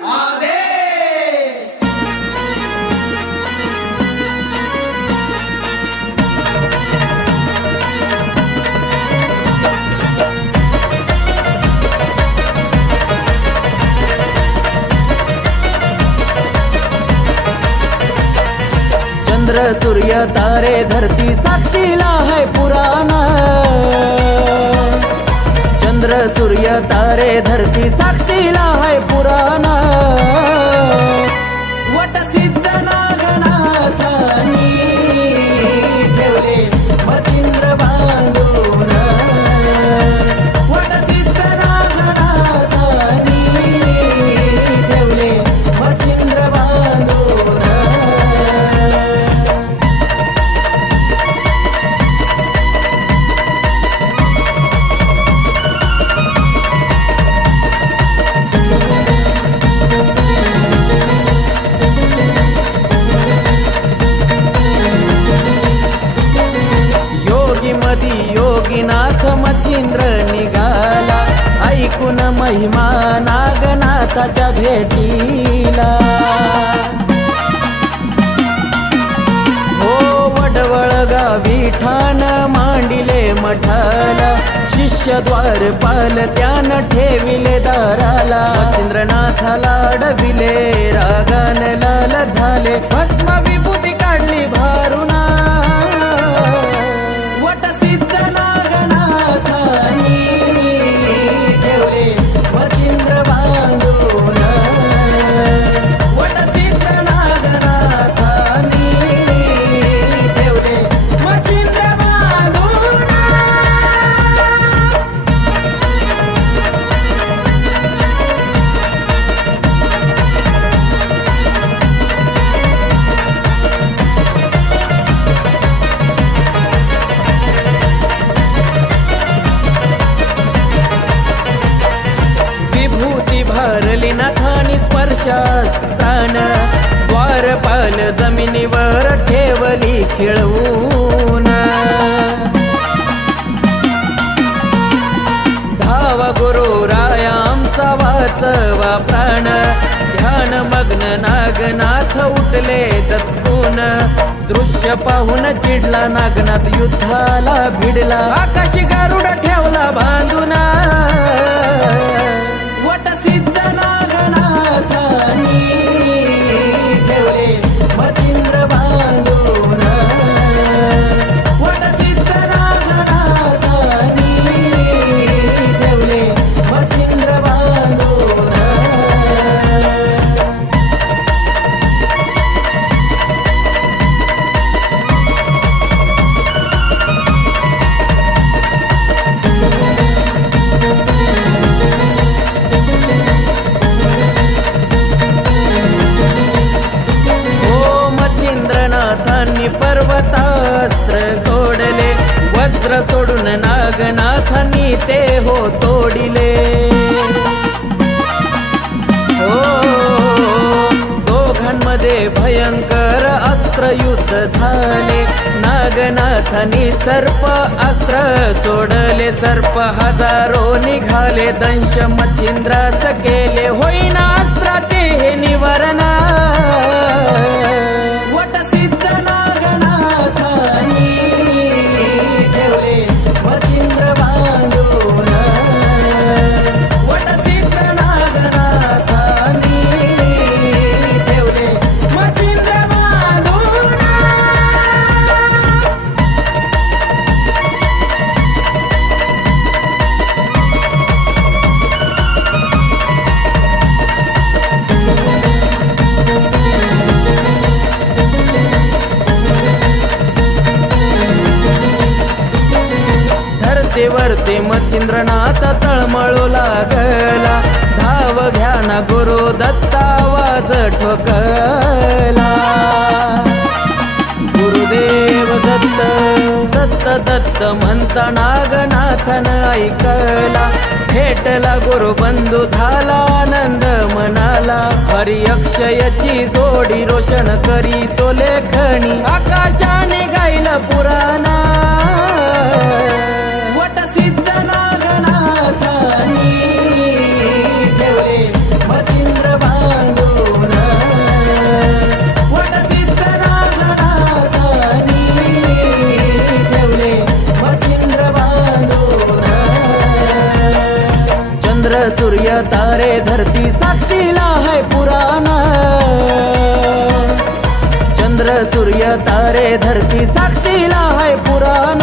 चंद्र सूर्य तारे धरती साक्षीला है पुराना। चंद्र सूर्य तारे धरती साक्षीला है पुराना। वटसिद्ध नागनाथांनी ठेवले मच्छिंद्र बांधून। वटसिद्ध नागनाथांनी ठेवले मच्छिंद्र बांधून। योगीनाथ मच्छिंद्र निघाला, ऐकून महिमा नागनाथाच्या भेटीला। हो वडवळ गावी ठाण मांडिले मठाला, शिष्य द्वारपाल त्यानं ठेविले दाराला। मच्छिंद्रनाथाला अडविले रागान लाल झाले, भस्म विभूती काढली भारुना। वटसिद्ध नागनाथांनी ठेवले मच्छिंद्र बांधून। वटसिद्ध नागनाथांनी ठेवले मच्छिंद्र बांधून। भरली नाथानी स्पर्शास्त्रान, द्वारपाल जमिनीवर ठेवली खिळवून। धावा गुरु राया आमचा वाचवा प्राण, ध्यान मग्न नागनाथ उठले दचकून। दृश्य पाहून चिडला नागनाथ युद्धाला भिडला, आकाशी गारुड ठेवला बांधून। वटसिद्ध नागनाथांनी ठेवले मच्छिंद्र बांधून। वटसिद्ध नागनाथांनी ठेवले मच्छिंद्र बांधून। पर्वतास्त्र सोडले, वज्र सोडून नागनाथांनी ते हो तोडिले। हो दोघांमध्ये भयंकर अस्त्र युद्ध झाले, नागनाथांनी सर्प अस्त्र सोडले। सर्प हजारो निघाले, दंश मच्छिंद्रास केले, होईना अस्त्राचे हे निवारण। वटसिद्ध नागनाथांनी ठेवले मच्छिंद्र बांधून। वटसिद्ध नागनाथांनी ठेवले मच्छिंद्र बांधून। वरते मच्छिंद्रनाथ तळमळू लागला, धाव घ्या ना गुरु दत्ता आवाज ठोकला। गुरुदेव दत्त दत्त दत्त म्हणता नागनाथन ऐकला। भेटला गुरुबंधू झाला आनंद मनाला, हरी अक्षयची जोडी रोशन करी तो लेखणी। आकाशाने गायला पुराणा, वटसिद्ध नागनाथांनी ठेवले मच्छिंद्र बांधून। चंद्र सूर्य तारे धरती साक्षीला है पुराण चंद्र सूर्य तारे धरती साक्षीला है पुराण